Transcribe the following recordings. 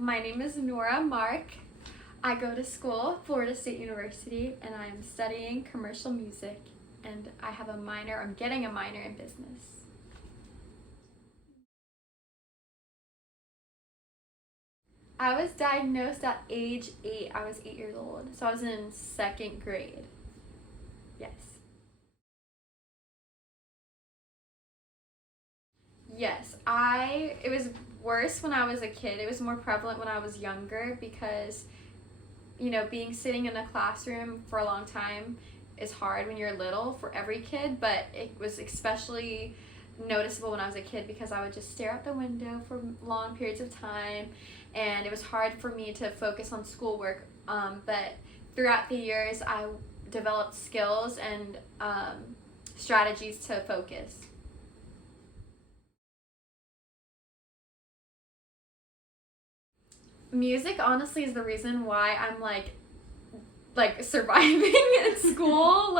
My name is Nora Mark. I go to school, Florida State University, and I'm studying commercial music, and I'm getting a minor in business. I was diagnosed at age 8. I was 8 years old, so I was in second grade. Yes. Yes, it was worse when I was a kid. It was more prevalent when I was younger because, being sitting in a classroom for a long time is hard when you're little for every kid, but it was especially noticeable when I was a kid because I would just stare out the window for long periods of time, and it was hard for me to focus on schoolwork. But throughout the years, I developed skills and strategies to focus. Music honestly is the reason why I'm like surviving in school.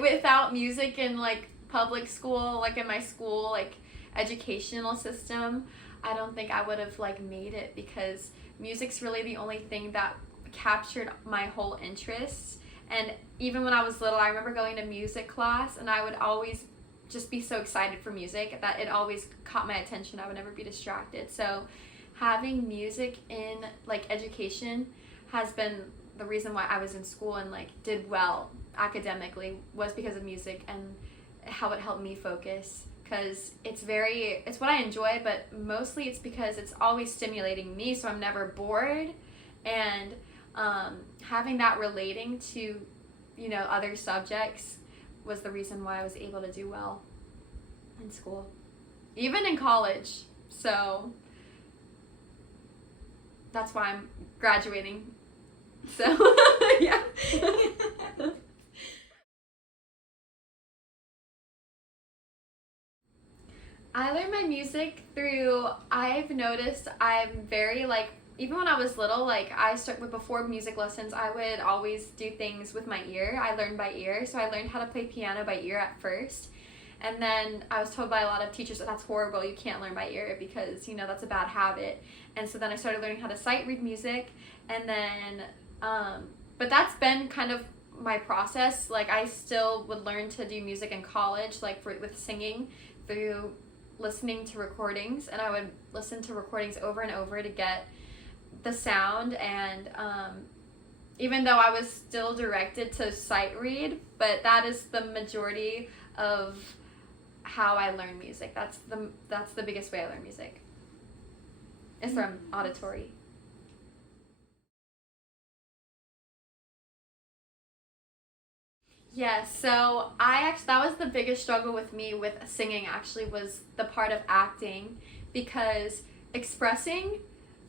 Without music in like public school, like in my school like educational system, I don't think I would have like made it because music's really the only thing that captured my whole interest. And even when I was little, I remember going to music class and I would always just be so excited for music that it always caught my attention. I would never be distracted. So having music in like education has been the reason why I was in school and like did well academically, was because of music and how it helped me focus, because it's what I enjoy, but mostly it's because it's always stimulating me, so I'm never bored. And having that relating to other subjects was the reason why I was able to do well in school, even in college. So that's why I'm graduating. So yeah. I learned my music through, I've noticed I'm very like, even when I was little, like I start with before music lessons, I would always do things with my ear. I learned by ear. So I learned how to play piano by ear at first. And then I was told by a lot of teachers that that's horrible. You can't learn by ear because, that's a bad habit. And so then I started learning how to sight read music. And then, but that's been kind of my process. Like I still would learn to do music in college, like with singing through listening to recordings. And I would listen to recordings over and over to get the sound. And even though I was still directed to sight read, but that is the majority of how I learn music. That's the biggest way I learn music. It's from auditory. Yeah, so that was the biggest struggle with me with singing, actually, was the part of acting, because expressing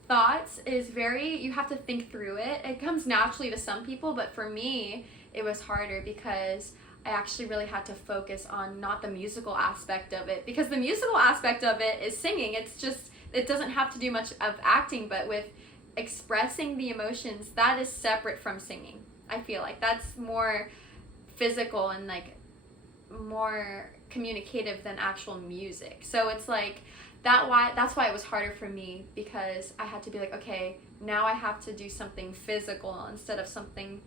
thoughts is you have to think through it. It comes naturally to some people, but for me it was harder because I actually really had to focus on not the musical aspect of it, because the musical aspect of it is singing. It doesn't have to do much of acting, but with expressing the emotions, that is separate from singing. I feel like that's more physical and like more communicative than actual music. So it's like that's why it was harder for me, because I had to be like, okay, now I have to do something physical instead of something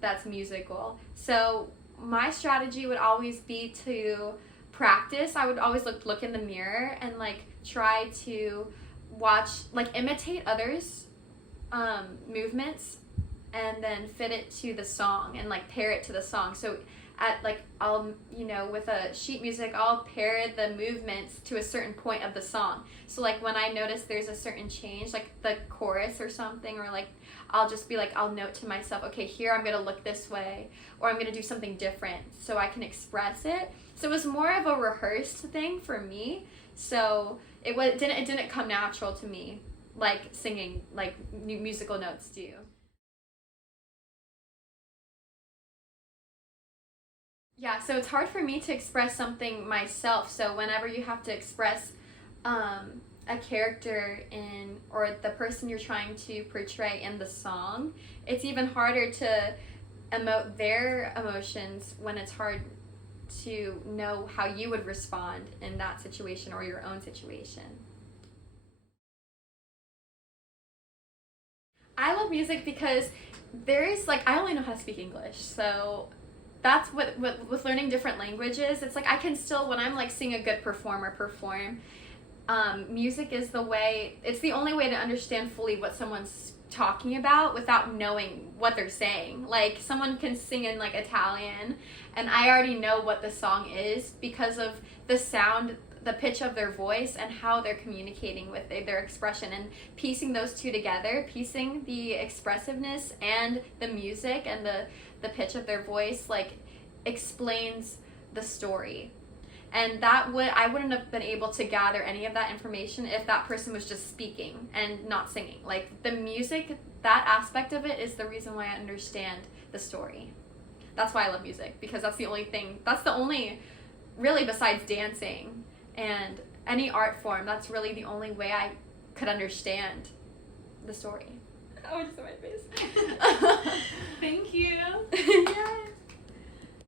that's musical. So my strategy would always be to practice. I would always look in the mirror and like try to watch, like imitate others movements, and then fit it to the song and like pair it to the song. So I'll with a sheet music, I'll pair the movements to a certain point of the song. So like when I notice there's a certain change, like the chorus or something, or like I'll just be like, I'll note to myself, okay, here I'm gonna look this way, or I'm gonna do something different so I can express it. So it was more of a rehearsed thing for me. So it didn't come natural to me like singing, like musical notes do. Yeah, so it's hard for me to express something myself. So whenever you have to express a character or the person you're trying to portray in the song, it's even harder to emote their emotions when it's hard to know how you would respond in that situation or your own situation. I love music because there's like, I only know how to speak English, so that's what with learning different languages, it's like I can still, when I'm like seeing a good performer perform, music is the way, it's the only way to understand fully what someone's talking about without knowing what they're saying. Like someone can sing in like Italian and I already know what the song is because of the sound, the pitch of their voice, and how they're communicating with their expression, and piecing those two together, piecing the expressiveness and the music and the pitch of their voice, like explains the story. And that I wouldn't have been able to gather any of that information if that person was just speaking and not singing. Like the music, that aspect of it is the reason why I understand the story. That's why I love music, because that's the only, really besides dancing and any art form, that's really the only way I could understand the story. Oh, just in my face.